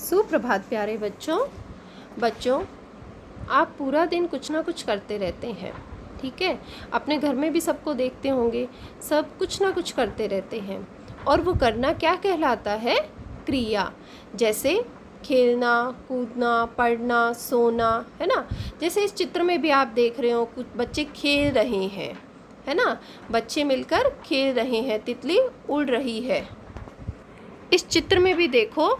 सुप्रभात प्यारे बच्चों आप पूरा दिन कुछ ना कुछ करते रहते हैं। ठीक है, अपने घर में भी सबको देखते होंगे, सब कुछ ना कुछ करते रहते हैं। और वो करना क्या कहलाता है? क्रिया। जैसे खेलना, कूदना, पढ़ना, सोना, है ना। जैसे इस चित्र में भी आप देख रहे हो, कुछ बच्चे खेल रहे हैं, है ना। बच्चे मिलकर खेल रहे हैं, तितली उड़ रही है। इस चित्र में भी देखो,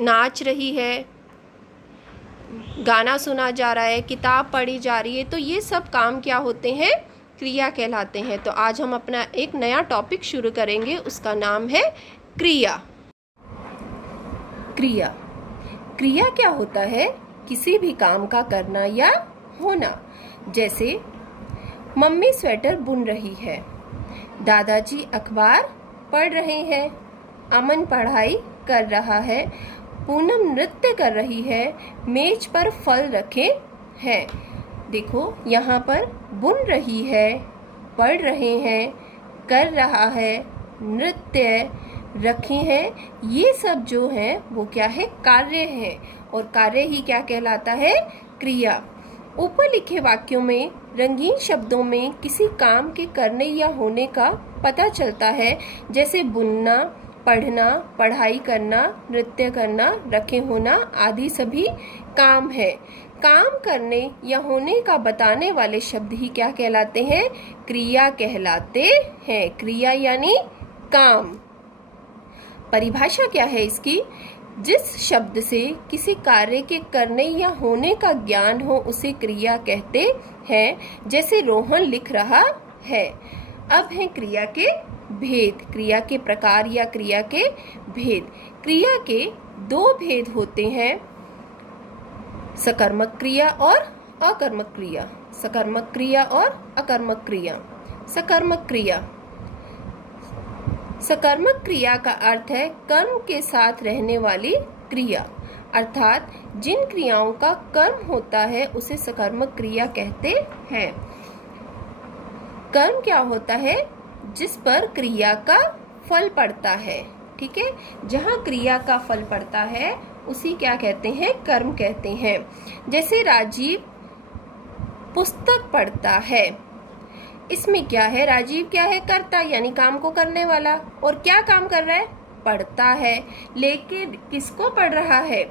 नाच रही है, गाना सुना जा रहा है, किताब पढ़ी जा रही है। तो ये सब काम क्या होते हैं? क्रिया कहलाते हैं। तो आज हम अपना एक नया टॉपिक शुरू करेंगे, उसका नाम है क्रिया। क्रिया क्रिया क्या होता है? किसी भी काम का करना या होना। जैसे मम्मी स्वेटर बुन रही है, दादाजी अखबार पढ़ रहे हैं, अमन पढ़ाई कर रहा है, पूनम नृत्य कर रही है, मेज पर फल रखे हैं। देखो यहाँ पर बुन रही है, पढ़ रहे हैं, कर रहा है, नृत्य, रखे हैं, ये सब जो है वो क्या है? कार्य है। और कार्य ही क्या कहलाता है? क्रिया। ऊपर लिखे वाक्यों में रंगीन शब्दों में किसी काम के करने या होने का पता चलता है। जैसे बुनना, पढ़ना, पढ़ाई करना, नृत्य करना, रखे होना आदि सभी काम है। काम करने या होने का बताने वाले शब्द ही क्या कहलाते हैं? क्रिया कहलाते हैं। क्रिया यानी काम। परिभाषा क्या है इसकी? जिस शब्द से किसी कार्य के करने या होने का ज्ञान हो उसे क्रिया कहते हैं। जैसे रोहन लिख रहा है। अब है क्रिया के भेद, क्रिया के प्रकार या क्रिया के भेद। क्रिया के दो भेद होते हैं, सकर्मक क्रिया और अकर्मक क्रिया। सकर्मक क्रिया और अकर्मक क्रिया। सकर्मक क्रिया सकर्मक क्रिया का अर्थ है कर्म के साथ रहने वाली क्रिया, अर्थात जिन क्रियाओं का कर्म होता है उसे सकर्मक क्रिया कहते हैं। कर्म क्या होता है? जिस पर क्रिया का फल पड़ता है। ठीक है, जहाँ क्रिया का फल पड़ता है उसी क्या कहते हैं? कर्म कहते हैं। जैसे राजीव पुस्तक पढ़ता है, इसमें क्या है? राजीव क्या है? कर्ता, यानी काम को करने वाला। और क्या काम कर रहा है? पढ़ता है। लेकिन किसको पढ़ रहा है?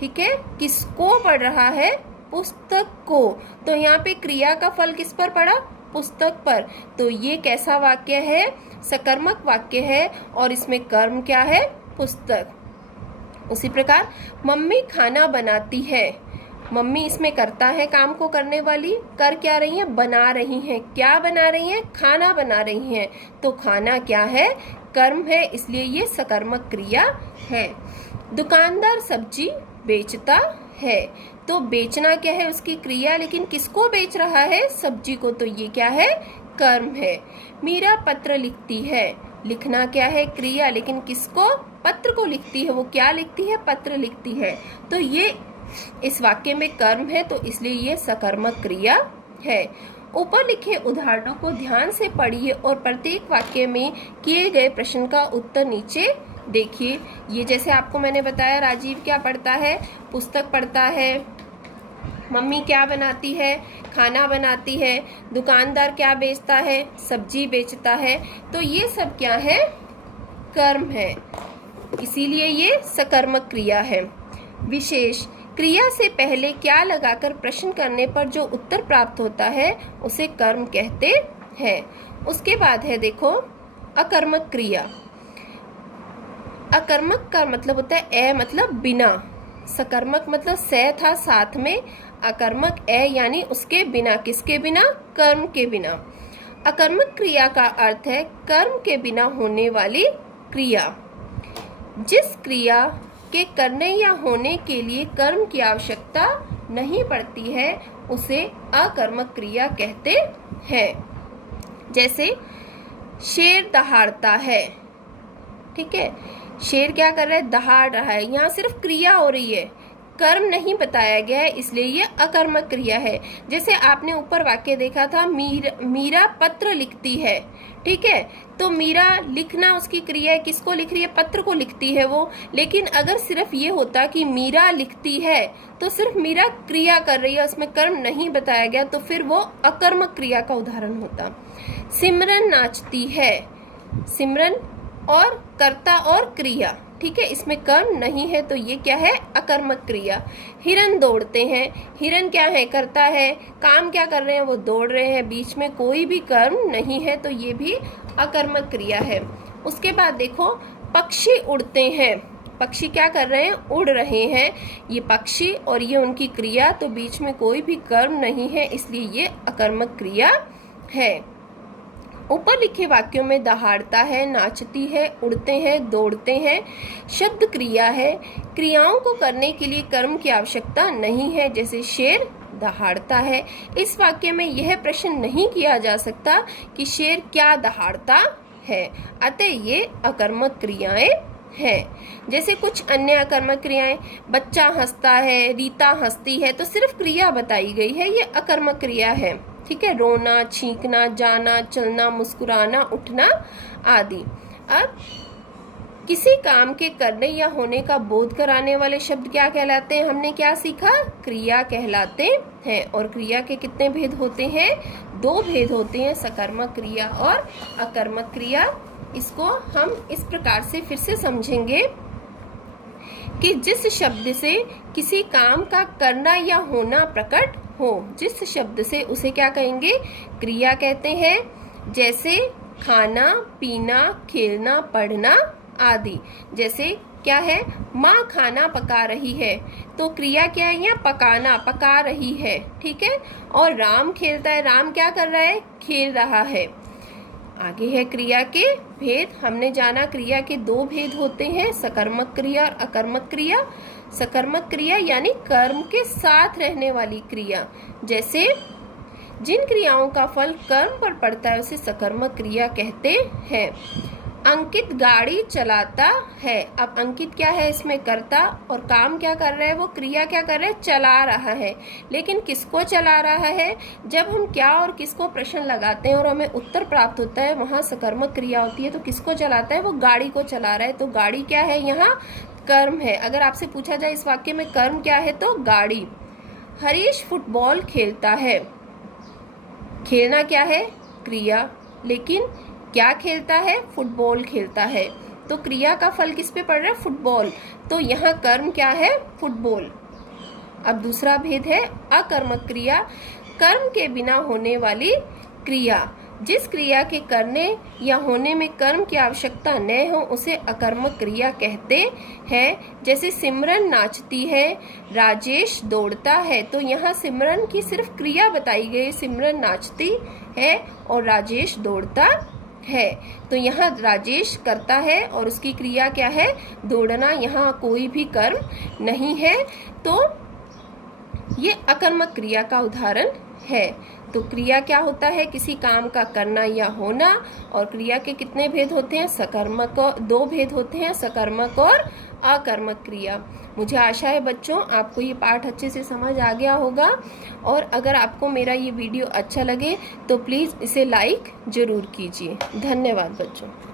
ठीक है, किसको पढ़ रहा है? पुस्तक को। तो यहाँ पे क्रिया का फल किस पर पड़ा? पुस्तक पर। तो ये कैसा वाक्य है? सकर्मक वाक्य है। और इसमें कर्म क्या है? पुस्तक। उसी प्रकार मम्मी खाना बनाती है, मम्मी इसमें करता है काम को करने वाली। कर क्या रही है? बना रही हैं। क्या बना रही हैं? खाना बना रही हैं। तो खाना क्या है? कर्म है, इसलिए ये सकर्मक क्रिया है। दुकानदार सब्जी बेचता है, तो बेचना क्या है? उसकी क्रिया। लेकिन किसको बेच रहा है? सब्जी को। तो ये क्या है? कर्म है। मीरा पत्र लिखती है, लिखना क्या है? क्रिया। लेकिन किसको? पत्र को लिखती है। वो क्या लिखती है? पत्र लिखती है। तो ये इस वाक्य में कर्म है, तो इसलिए ये सकर्मक क्रिया है। ऊपर लिखे उदाहरणों को ध्यान से पढ़िए और प्रत्येक वाक्य में किए गए प्रश्न का उत्तर नीचे देखिए। ये जैसे आपको मैंने बताया, राजीव क्या पढ़ता है? पुस्तक पढ़ता है। मम्मी क्या बनाती है? खाना बनाती है। दुकानदार क्या बेचता है? सब्जी बेचता है। तो ये सब क्या है? कर्म है, इसीलिए ये सकर्मक क्रिया है। विशेष क्रिया से पहले क्या लगाकर प्रश्न करने पर जो उत्तर प्राप्त होता है उसे कर्म कहते हैं। उसके बाद है देखो अकर्मक क्रिया। अकर्मक का मतलब होता है ए मतलब बिना। सकर्मक मतलब से था साथ में, अकर्मक ए यानी उसके बिना। किसके बिना? कर्म के बिना। अकर्मक क्रिया का अर्थ है कर्म के बिना होने वाली क्रिया। जिस क्रिया के करने या होने के लिए कर्म की आवश्यकता नहीं पड़ती है उसे अकर्मक क्रिया कहते हैं। जैसे शेर दहाड़ता है। ठीक है, शेर क्या कर रहा है? दहाड़ रहा है। यहाँ सिर्फ क्रिया हो रही है, कर्म नहीं बताया गया है, इसलिए ये अकर्मक क्रिया है। जैसे आपने ऊपर वाक्य देखा था, मीरा पत्र लिखती है, ठीक है, तो मीरा लिखना उसकी क्रिया है, किसको लिख रही है, पत्र को लिखती है वो। लेकिन अगर सिर्फ ये होता कि मीरा लिखती है तो सिर्फ मीरा क्रिया कर रही है, उसमें कर्म नहीं बताया गया, तो फिर वो अकर्मक क्रिया का उदाहरण होता। सिमरन नाचती है, सिमरन और कर्ता और क्रिया, ठीक है, इसमें कर्म नहीं है, तो ये क्या है, अकर्मक क्रिया। हिरन दौड़ते हैं, हिरन क्या है, करता है, काम क्या कर रहे हैं, वो दौड़ रहे हैं, बीच में कोई भी कर्म नहीं है, तो ये भी अकर्मक क्रिया है। उसके बाद देखो, पक्षी उड़ते हैं, पक्षी क्या कर रहे हैं, उड़ रहे हैं, ये पक्षी और ये उनकी क्रिया, तो बीच में कोई भी कर्म नहीं है, इसलिए ये अकर्मक क्रिया है। ऊपर लिखे वाक्यों में दहाड़ता है, नाचती है, उड़ते हैं, दौड़ते हैं शब्द क्रिया है। क्रियाओं को करने के लिए कर्म की आवश्यकता नहीं है, जैसे शेर दहाड़ता है। इस वाक्य में यह प्रश्न नहीं किया जा सकता कि शेर क्या दहाड़ता है, अतः ये अकर्मक क्रियाएं हैं। जैसे कुछ अन्य अकर्मक क्रियाएं, बच्चा हंसता है, रीता हंसती है, तो सिर्फ क्रिया बताई गई है, ये अकर्मक क्रिया है, ठीक है। रोना, छींकना, जाना, चलना, मुस्कुराना, उठना आदि। अब किसी काम के करने या होने का बोध कराने वाले शब्द क्या कहलाते हैं, हमने क्या सीखा, क्रिया कहलाते हैं। और क्रिया के कितने भेद होते हैं, 2 भेद होते हैं, सकर्मक क्रिया और अकर्मक क्रिया। इसको हम इस प्रकार से फिर से समझेंगे कि जिस शब्द से किसी काम का करना या होना प्रकट हो, जिस शब्द से उसे क्या कहेंगे, क्रिया कहते हैं। जैसे खाना, पीना, खेलना, पढ़ना आदि। जैसे क्या है, माँ खाना पका रही है, तो क्रिया क्या है, यहाँ पकाना, पका रही है, ठीक है। और राम खेलता है, राम क्या कर रहा है, खेल रहा है। आगे है क्रिया के भेद। हमने जाना क्रिया के 2 भेद होते हैं, सकर्मक क्रिया और अकर्मक क्रिया। सकर्मक क्रिया यानी कर्म के साथ रहने वाली क्रिया। जैसे जिन क्रियाओं का फल कर्म पर पड़ता है उसे सकर्मक क्रिया कहते हैं। अंकित गाड़ी चलाता है। अब अंकित क्या है, इसमें कर्ता, और काम क्या कर रहा है, वो क्रिया क्या कर रहा है, चला रहा है। लेकिन किसको चला रहा है, जब हम क्या और किसको प्रश्न लगाते हैं और हमें उत्तर प्राप्त होता है, वहां सकर्मक क्रिया होती है। तो किसको चलाता है, वो गाड़ी को चला रहा है, तो गाड़ी क्या है, यहाँ कर्म है। अगर आपसे पूछा जाए इस वाक्य में कर्म क्या है, तो गाड़ी। हरीश फुटबॉल खेलता है। खेलना क्या है, क्रिया, लेकिन क्या खेलता है, फुटबॉल खेलता है, तो क्रिया का फल किस पे पड़ रहा है, फुटबॉल, तो यहाँ कर्म क्या है, फुटबॉल। अब दूसरा भेद है अकर्मक क्रिया, कर्म के बिना होने वाली क्रिया। जिस क्रिया के करने या होने में कर्म की आवश्यकता न हो उसे अकर्मक क्रिया कहते हैं। जैसे सिमरन नाचती है, राजेश दौड़ता है, तो यहाँ सिमरन की सिर्फ क्रिया बताई गई, सिमरन नाचती है और राजेश दौड़ता है, तो यहाँ राजेश करता है और उसकी क्रिया क्या है, दौड़ना, यहाँ कोई भी कर्म नहीं है, तो ये अकर्मक क्रिया का उदाहरण है। तो क्रिया क्या होता है, किसी काम का करना या होना, और क्रिया के कितने भेद होते हैं, सकर्मक, 2 भेद होते हैं, सकर्मक और अकर्मक क्रिया। मुझे आशा है बच्चों आपको ये पाठ अच्छे से समझ आ गया होगा, और अगर आपको मेरा ये वीडियो अच्छा लगे तो प्लीज़ इसे लाइक ज़रूर कीजिए। धन्यवाद बच्चों।